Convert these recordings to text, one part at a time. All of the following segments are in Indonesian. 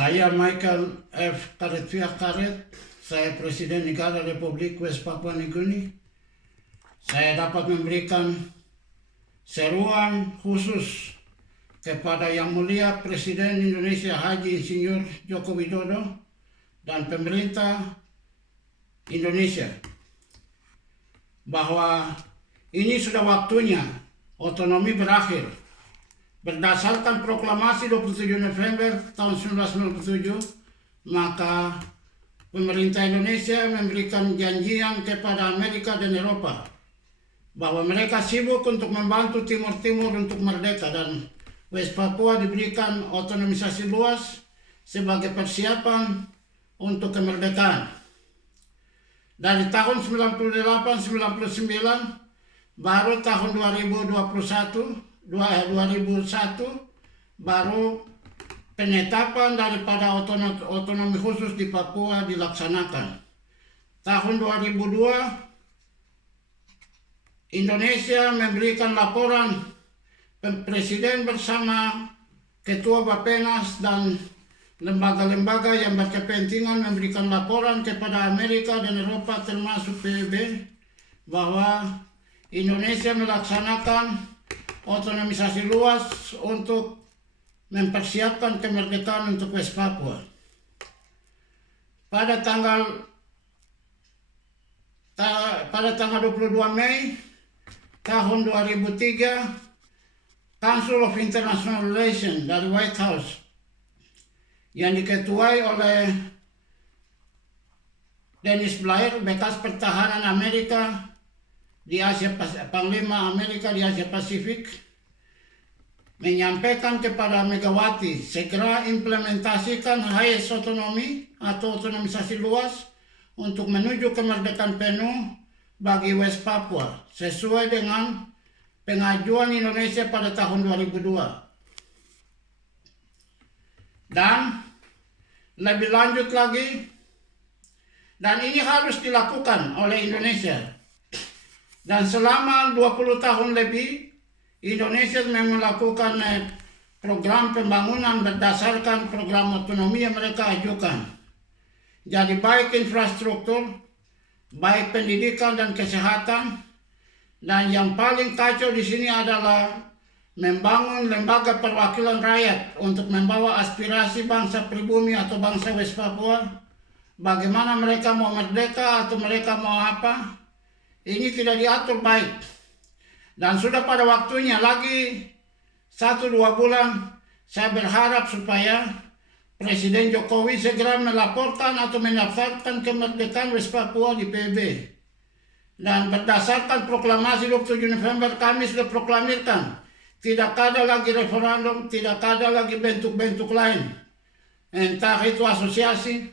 Saya Michael F. Karetviah Karet, saya Presiden Negara Republik West Papua Nugini. Saya dapat memberikan seruan khusus kepada Yang Mulia Presiden Indonesia Haji Insinyur Joko Widodo dan pemerintah Indonesia bahwa ini sudah waktunya otonomi berakhir. Berdasarkan proklamasi 27 November tahun 1997, maka pemerintah Indonesia memberikan janjian kepada Amerika dan Eropa bahwa mereka sibuk untuk membantu Timur-Timur untuk merdeka dan West Papua diberikan otonomisasi luas sebagai persiapan untuk kemerdekaan. Dari tahun 98-99 baru tahun 2001 baru penetapan daripada otonomi khusus di Papua dilaksanakan. Tahun 2002 Indonesia memberikan laporan Presiden bersama Ketua Bappenas dan lembaga-lembaga yang berkepentingan memberikan laporan kepada Amerika dan Eropa termasuk PBB bahwa Indonesia melaksanakan otonomisasi luas untuk mempersiapkan kemerdekaan untuk West Papua. Pada tanggal 22 Mei tahun 2003, Council of International Relations dari White House yang diketuai oleh Dennis Blair, bekas pertahanan Amerika di Asia, Panglima Amerika di Asia Pasifik, menyampaikan kepada Megawati segera implementasikan highest otonomi atau otonomisasi luas untuk menuju kemerdekaan penuh bagi West Papua sesuai dengan pengajuan Indonesia pada tahun 2002. Dan lebih lanjut lagi, dan ini harus dilakukan oleh Indonesia. Dan selama 20 tahun lebih, Indonesia melakukan program pembangunan berdasarkan program otonomi yang mereka ajukan. Jadi baik infrastruktur, baik pendidikan dan kesehatan, dan yang paling kacau di sini adalah membangun lembaga perwakilan rakyat untuk membawa aspirasi bangsa pribumi atau bangsa West Papua, bagaimana mereka mau merdeka atau mereka mau apa. Ini tidak diatur baik. Dan sudah pada waktunya lagi 1-2 bulan, saya berharap supaya Presiden Jokowi segera melaporkan atau mendaftarkan kemerdekaan West Papua di PBB. Dan berdasarkan proklamasi 27 November kami sudah proklamirkan, tidak ada lagi referendum, tidak ada lagi bentuk-bentuk lain. Entah itu asosiasi,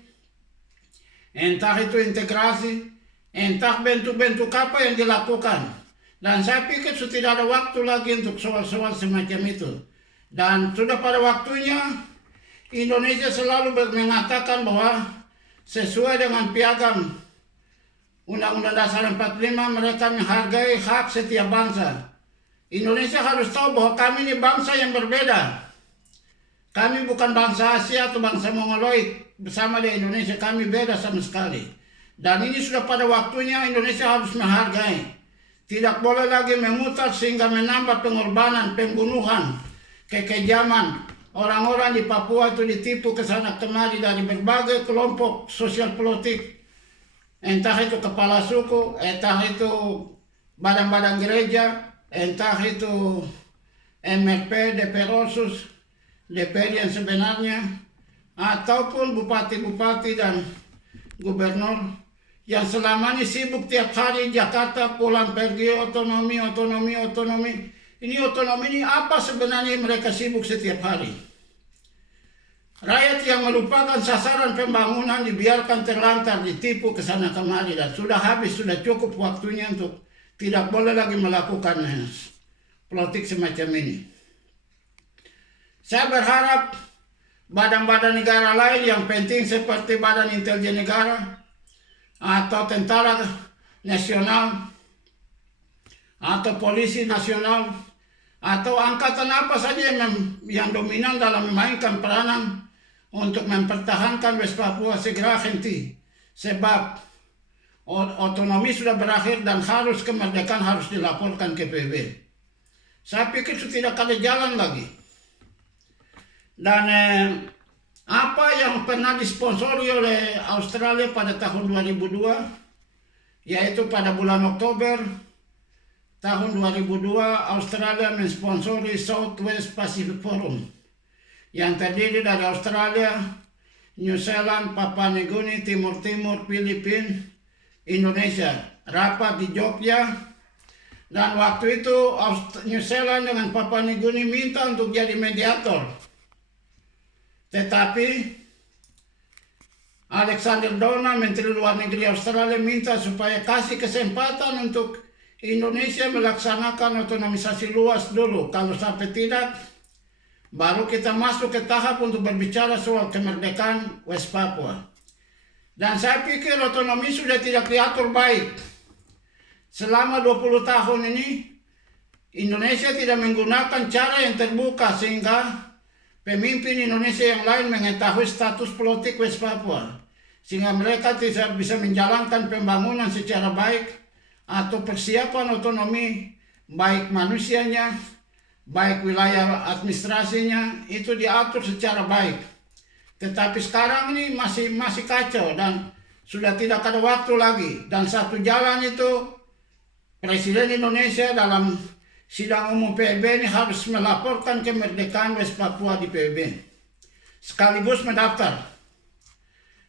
entah itu integrasi, entah bentuk-bentuk apa yang dilakukan. Dan saya pikir sudah tidak ada waktu lagi untuk soal-soal semacam itu. Dan sudah pada waktunya Indonesia selalu mengatakan bahwa sesuai dengan piagam Undang-Undang Dasar 45 mereka menghargai hak setiap bangsa. Indonesia harus tahu bahwa kami ini bangsa yang berbeda. Kami bukan bangsa Asia atau bangsa Mongoloid. Bersama dengan Indonesia kami beda sama sekali. Dan ini sudah pada waktunya Indonesia harus menghargai. Tidak boleh lagi memutar sehingga menambah pengorbanan, pembunuhan, kekejaman. Orang-orang di Papua itu ditipu ke sana kemari dari berbagai kelompok sosial politik. Entah itu kepala suku, entah itu badan-badan gereja, entah itu MRP, DPR Otsus, DPR yang sebenarnya, ataupun bupati-bupati dan gubernur yang selama ini sibuk tiap hari Jakarta pulang pergi otonomi. Ini otonomi ini apa sebenarnya mereka sibuk setiap hari? Rakyat yang melupakan sasaran pembangunan dibiarkan terlantar, ditipu ke sana kemari, dan sudah habis, sudah cukup waktunya untuk tidak boleh lagi melakukan politik semacam ini. Saya berharap badan-badan negara lain yang penting seperti Badan Intelijen Negara atau Tentara Nasional atau Polisi Nasional atau angkatan apa saja yang dominan dalam memainkan peranan untuk mempertahankan West Papua segera henti. Sebab otonomi sudah berakhir dan harus kemerdekaan harus dilaporkan ke PBB. Saya pikir itu tidak ada jalan lagi. Dan apa yang pernah disponsori oleh Australia pada tahun 2002, yaitu pada bulan Oktober tahun 2002, Australia mensponsori Southwest Pacific Forum yang terdiri dari Australia, New Zealand, Papua New Guinea, Timur Timur, Filipina, Indonesia. Rapat di Jogja, dan waktu itu New Zealand dengan Papua New Guinea minta untuk jadi mediator. Tetapi Alexander Downer, Menteri Luar Negeri Australia, minta supaya kasih kesempatan untuk Indonesia melaksanakan otonomisasi luas dulu. Kalau sampai tidak, baru kita masuk ke tahap untuk berbicara soal kemerdekaan West Papua. Dan saya pikir otonomi sudah tidak diatur baik. Selama 20 tahun ini, Indonesia tidak menggunakan cara yang terbuka sehingga pemimpin Indonesia yang lain mengetahui status politik West Papua. Sehingga mereka tidak bisa menjalankan pembangunan secara baik atau persiapan otonomi baik manusianya, baik wilayah administrasinya itu diatur secara baik. Tetapi sekarang ini masih kacau dan sudah tidak ada waktu lagi. Dan satu jalan itu Presiden Indonesia dalam sidang umum PBB ini harus melaporkan kemerdekaan West Papua di PBB sekaligus mendaftar.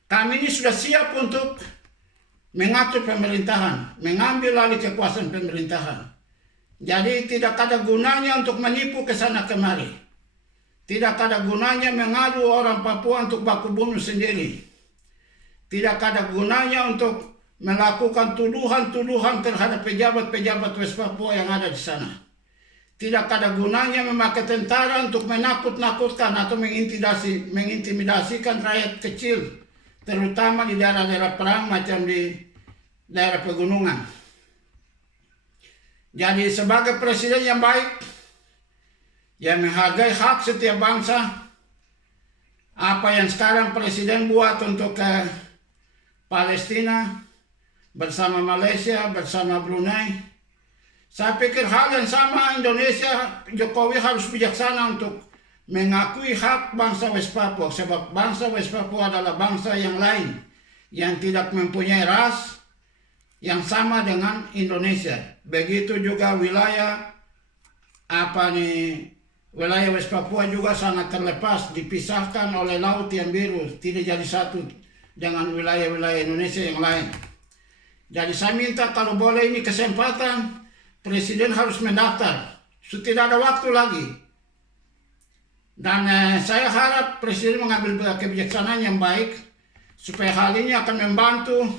Kami ini sudah siap untuk mengatur pemerintahan, mengambil alih kekuasaan pemerintahan. Jadi tidak ada gunanya untuk menipu ke sana kemari. Tidak ada gunanya mengadu orang Papua untuk baku bunuh sendiri. Tidak ada gunanya untuk melakukan tuduhan-tuduhan terhadap pejabat-pejabat West Papua yang ada di sana. Tidak ada gunanya memakai tentara untuk menakut-nakutkan atau mengintimidasikan rakyat kecil, terutama di daerah-daerah perang macam di daerah pegunungan. Jadi sebagai presiden yang baik, yang menghargai hak setiap bangsa, apa yang sekarang presiden buat untuk Palestina bersama Malaysia, bersama Brunei, saya pikir hal yang sama Indonesia, Jokowi harus bijaksana untuk mengakui hak bangsa West Papua, sebab bangsa West Papua adalah bangsa yang lain, yang tidak mempunyai ras yang sama dengan Indonesia. Begitu juga wilayah wilayah West Papua juga sangat terlepas, dipisahkan oleh laut yang biru, tidak jadi satu dengan wilayah-wilayah Indonesia yang lain. Jadi saya minta kalau boleh ini kesempatan, Presiden harus mendaftar. Sudah tidak ada waktu lagi. Dan saya harap Presiden mengambil kebijaksanaan yang baik, supaya hal ini akan membantu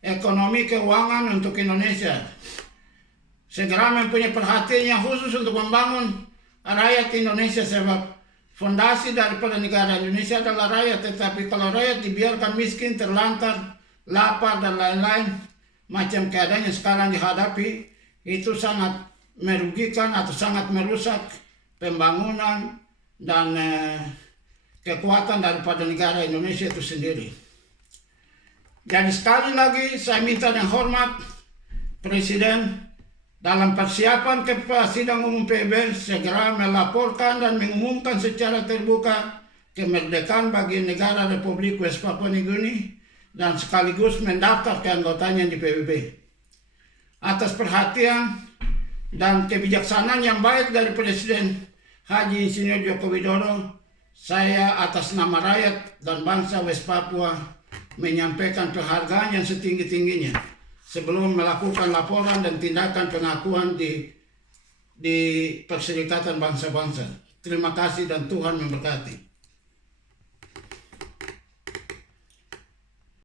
ekonomi keuangan untuk Indonesia. Segera mempunyai perhatian yang khusus untuk membangun rakyat Indonesia, sebab fondasi daripada negara Indonesia adalah rakyat. Tetapi kalau rakyat dibiarkan miskin, terlantar, lapar dan lain-lain macam keadaan yang sekarang dihadapi, itu sangat merugikan atau sangat merusak pembangunan dan kekuatan daripada negara Indonesia itu sendiri. Jadi sekali lagi saya minta yang hormat Presiden dalam persiapan ke sidang umum PBB segera melaporkan dan mengumumkan secara terbuka kemerdekaan bagi negara Republik West Papua New Guinea dan sekaligus mendaftar keanggotanya di PBB. Atas perhatian dan kebijaksanaan yang baik dari Presiden Haji Insinyur Joko Widodo, saya atas nama rakyat dan bangsa West Papua menyampaikan penghargaan yang setinggi-tingginya sebelum melakukan laporan dan tindakan pengakuan di Perserikatan Bangsa-Bangsa. Terima kasih dan Tuhan memberkati.